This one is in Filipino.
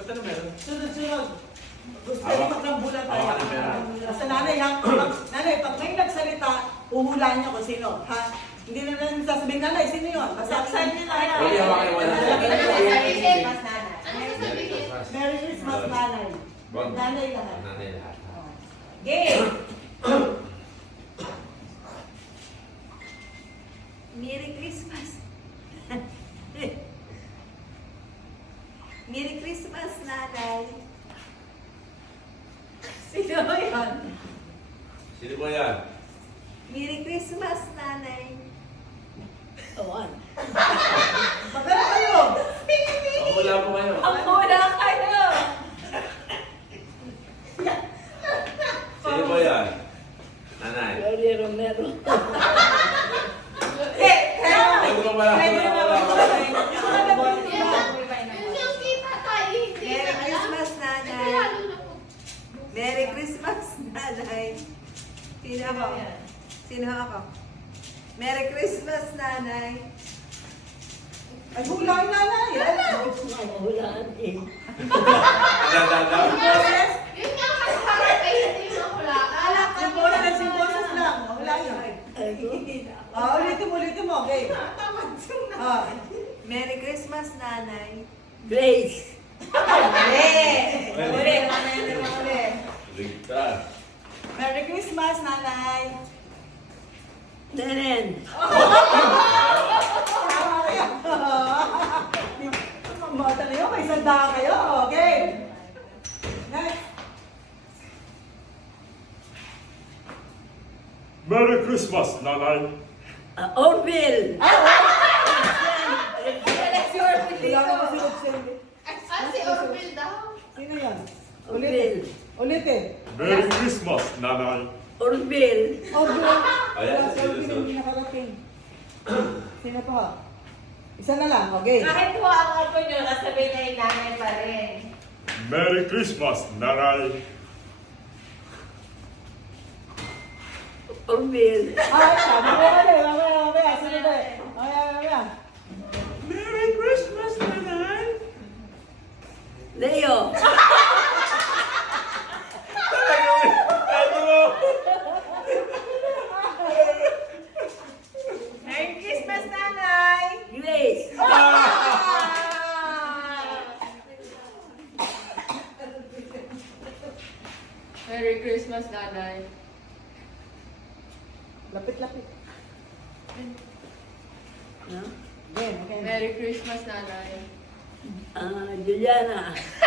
Ba't ano meron? Sunod-sunod. Gusto Hawak. ko ng bulan tayo. Hawak ka ng pera. Sa nanay, nanay, pag may nagsalita, uhulaan niyo kung sino. Ha? Hindi na lang sasabihin, nanay, sino yun? Basta Saksan niyo na yan. Pwede hawakin mo na. Ano sasabihin? Merry Christmas, nanay. Wag. Nanay lahat. Nanay lahat. Game! Merry Christmas. Merry Christmas, nanay. Sino yun? Sino ba yan? Merry Christmas, nanay. Awan. Magkano kayo? Ako wala po kayo. Ang muna kayo! Sino ba yan? Nanay. Gloria Romero. Ano ba pala? Pwede naman ako. Merry Christmas, nanay. Merry Christmas, nanay. Sino ako? Sino ako? Merry Christmas, nanay. Ay, hulaan nanay. Hulaan eh. Dadadaw. Boses? Yun nga masarap ay hindi mo hulaan. Simboses lang. Wala yun. Ulitin mo. Okay. Merry Christmas, nanay. Grace. Ulit. Ligtas. Merry Christmas, nanay. Nenen. Mga bata na yun, may sanda kayo. Okay. Next. Merry Christmas, Nanay. Orville. Wala ka masunod siya. Ah, si Orville daw. Sino yan? Orville. Ulitin. Merry Christmas, Nanay. Orville. Ayan, Wala, sino, Orville, sino? hindi nakarating. Sino pa? Isa na lang, okay. Kahit po ang ako nyo, nasabihin na yung nanay pa rin. Merry Christmas, Nanay. Orville. Ay, mamaya. Sino ba? Mamaya. Merry Christmas, Nanay. Leo. Merry Christmas, nanay! Grace. Merry Christmas, nanay. Lapit. No? Okay. Merry Christmas, nanay. Juliana.